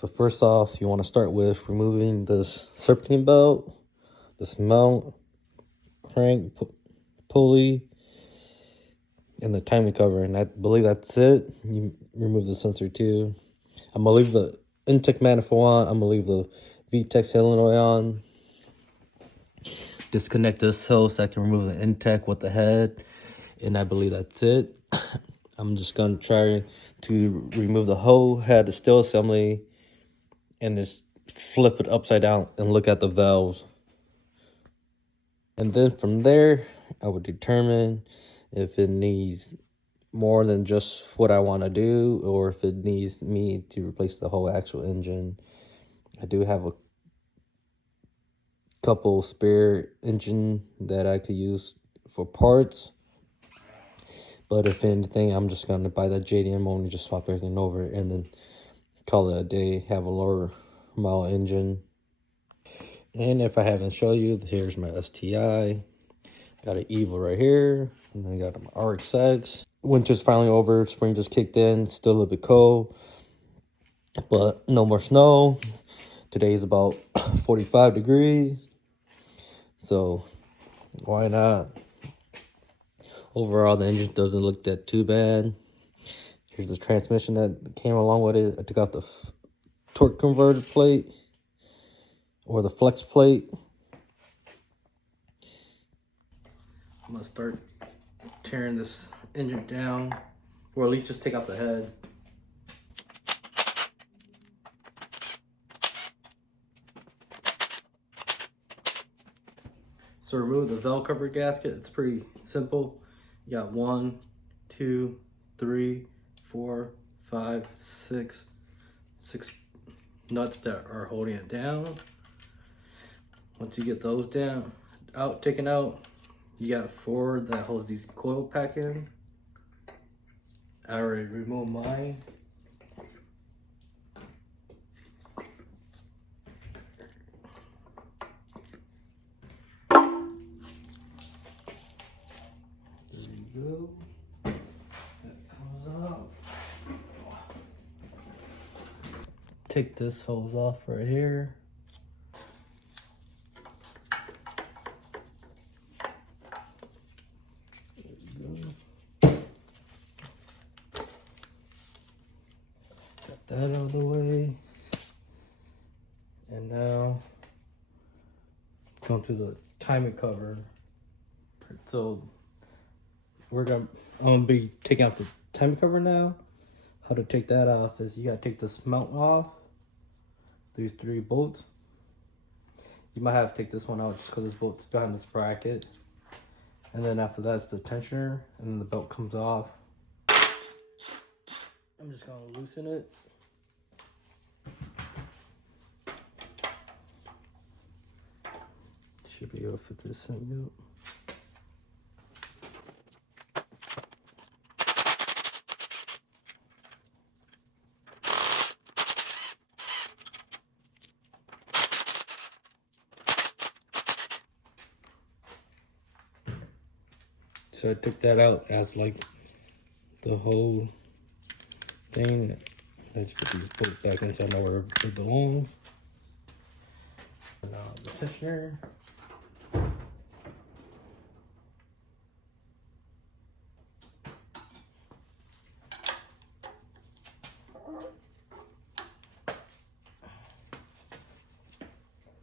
So first off, you want to start with removing this serpentine belt, this mount, crank, pulley, and the timing cover. And I believe that's it. You remove the sensor too. I'm going to leave the intake manifold on. I'm going to leave the VTEC solenoid on. Disconnect this hose so I can remove the intake with the head. And I believe that's it. I'm just going to try to remove the whole head of steel assembly and just flip it upside down and look at the valves. And then from there, I would determine if it needs more than just what I want to do or if it needs me to replace the whole actual engine. I do have a couple spare engine that I could use for parts. But if anything, I'm just going to buy that JDM only, just swap everything over and then call it a day, have a lower mile engine. And if I haven't shown you, here's my STI. Got an Evil right here, and then I got my RXX. Winter's finally over, spring just kicked in, still a little bit cold, but no more snow. Today is about 45 degrees, so why not? Overall, the engine doesn't look that too bad. Here's the transmission that came along with it. I took out the torque converter plate, or the flex plate. I'm gonna start tearing this engine down, or at least just take out the head. So remove the valve cover gasket. It's pretty simple. You got 1, 2, 3, 4, 5, 6 nuts that are holding it down. Once you get those taken out, you got 4 that holds these coil pack in. I already removed mine. There you go. That comes off. Take this hose off right here. That out of the way. And now going to the timing cover. So I'm gonna be taking out the timing cover now. How to take that off is you gotta take this mount off. These 3 bolts. You might have to take this one out just because this bolt's behind this bracket. And then after that's the tensioner, and then the belt comes off. I'm just gonna loosen it. Should be able to fit this in. Yep. So I took that out as like the whole thing. Let's put these bolts back inside now where it belongs. Now the tensioner.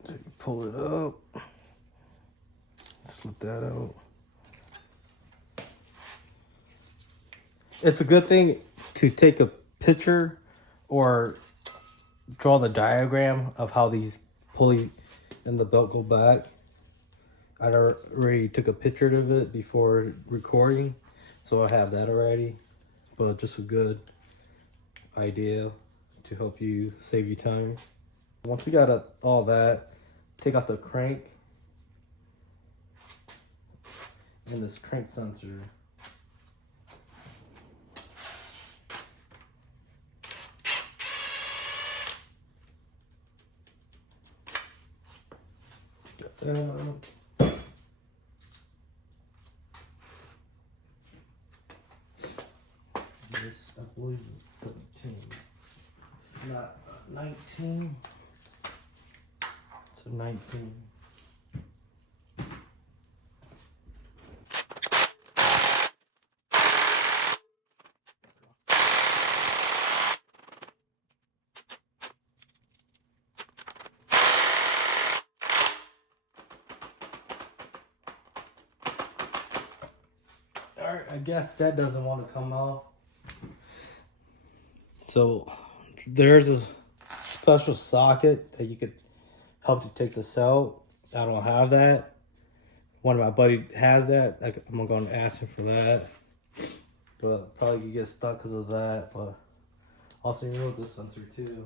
So you pull it up, slip that out. It's a good thing to take a picture or draw the diagram of how these pulley and the belt go back. I already took a picture of it before recording, so I have that already. But just a good idea to help you save you time. Once you got all that, take out the crank and this crank sensor. Got that out. This, I believe, is 17. 19. So 19. Alright, I guess that doesn't want to come out. So there's a special socket that you could help to take this out. I don't have that. One of my buddy has that. I'm going to ask him for that. But probably could get stuck because of that. But also remove this sensor too.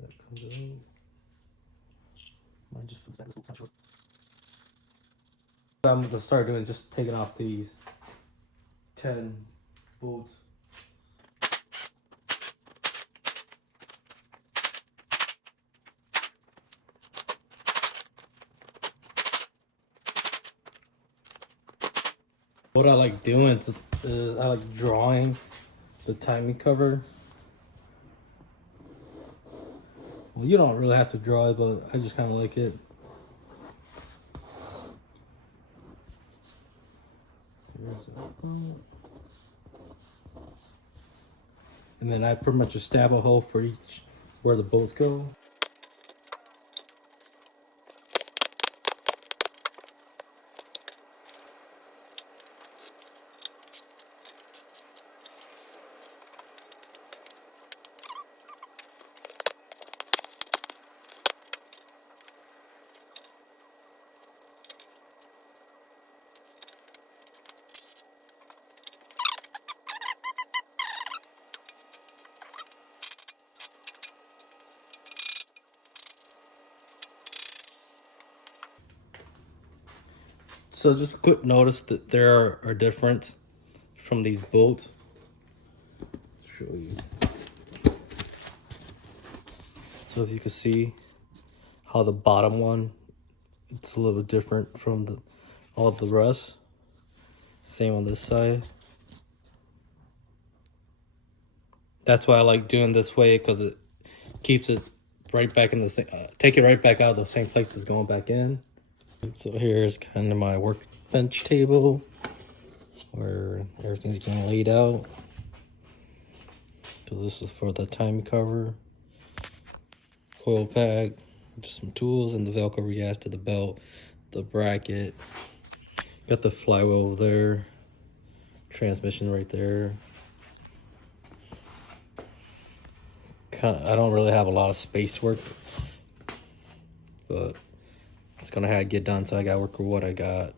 That comes in. Might just put that in this little. What I'm gonna start doing is just taking off these 10 bolts. What I like doing is I like drawing the timing cover. Well, you don't really have to draw it, but I just kind of like it. And then I pretty much just stab a hole for each where the bolts go. So just a quick notice that there are different from these bolts. Show you. So if you can see how the bottom one, it's a little different from all of the rest. Same on this side. That's why I like doing this way, because it keeps it right back in the same, take it right back out of the same place it's going back in. So here's kind of my workbench table where everything's getting laid out. So this is for the time cover, coil pack, just some tools, and the Velcro reads to the belt, the bracket. Got the flywheel over there, transmission right there. I don't really have a lot of space to work, but it's gonna have to get done, so I gotta work with what I got.